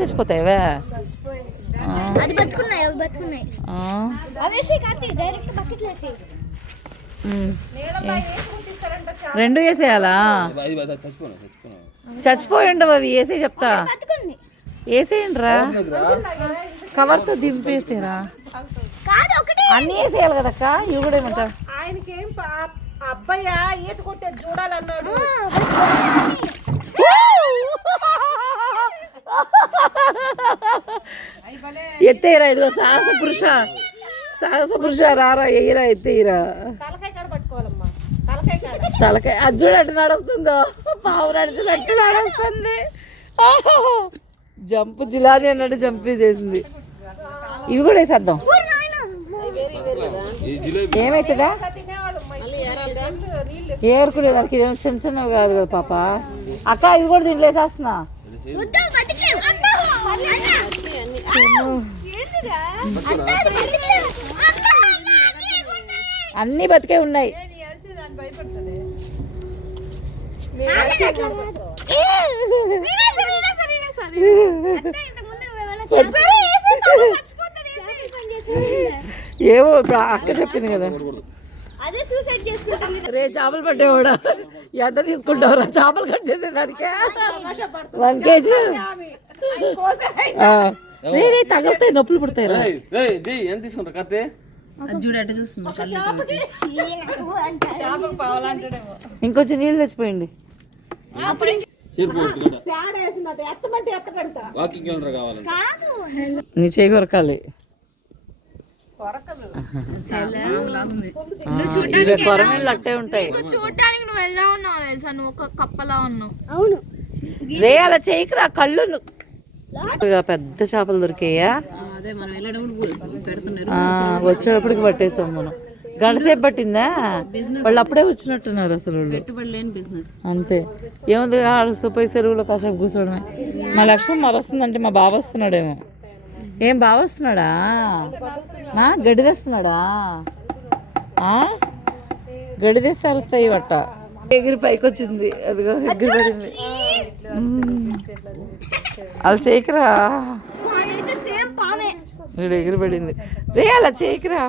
చచ్చిపోతాయివే రెండు వేసేయాలా చచ్చిపోయి ఉండవు అవి వేసే చెప్తా వేసేయండి రా కవర్తో దింపేసేరా అన్ని వేసేయాలి కదక్క ఇవి కూడా ఏమంటా ఆయనకి ఏం అబ్బాయి ఈత కొట్టేది చూడాలన్నాడు ఎత్తేరా ఇదిగో సాహస పురుష రారా ఎయ్యరా ఎత్తేయరా తలకాయ అది చూడట్టు నడుస్తుందో పావు నడిచినట్టు నడుస్తుంది జంపు జిలాని అన్నట్టు జంప్ చేసింది ఇవి కూడా వేసేద్దాం ఏమవుతుందా ఏరుకునే దానికి చిన్న చిన్నవి కాదు కదా పాప అక్క ఇవి కూడా దీంట్లో వేసేస్తున్నా అన్ని బతికే ఉన్నాయి ఏమో అక్క చెప్పింది కదా రే చేపలు పట్టేవాడా ఎంత తీసుకుంటావురా చేపలు కట్ చేసేదానికి 1 kg తగులుతాయి నొప్పులు పుడతాయి ఇంకొంచెం నీళ్ళు తెచ్చిపోయింది నీ చేయి కొరకాలి కొరమీళ్ళు అట్టే ఉంటాయి చూడటానికి నువ్వు ఎలా ఉన్నావు తెలుసా నువ్వు ఒక కప్పలా ఉన్నావు అవును రే అలా చేయకురా కళ్ళు పెద్ద చేపలు దొరికాయా వచ్చేటప్పటికి పట్టేసాం మనం గంటసేపు పట్టిందా వాళ్ళు అప్పుడే వచ్చినట్టున్నారు అసలు అంతే ఏముంది సుపై చెరువులో కాసేపు కూర్చోవడమే మా లక్ష్మణ్ మరి వస్తుందంటే మా బావ వస్తున్నాడేమో ఏం బావ వస్తున్నాడా మా గడ్డి తెస్తున్నాడా గడ్డి తెస్తే అరుస్తాయి బట్ట ఎగిరి పైకి వచ్చింది అదిగో ఎగిరి పడింది అలా చేయకురా వీడు ఎగిరి పడింది రే అలా చేయకురా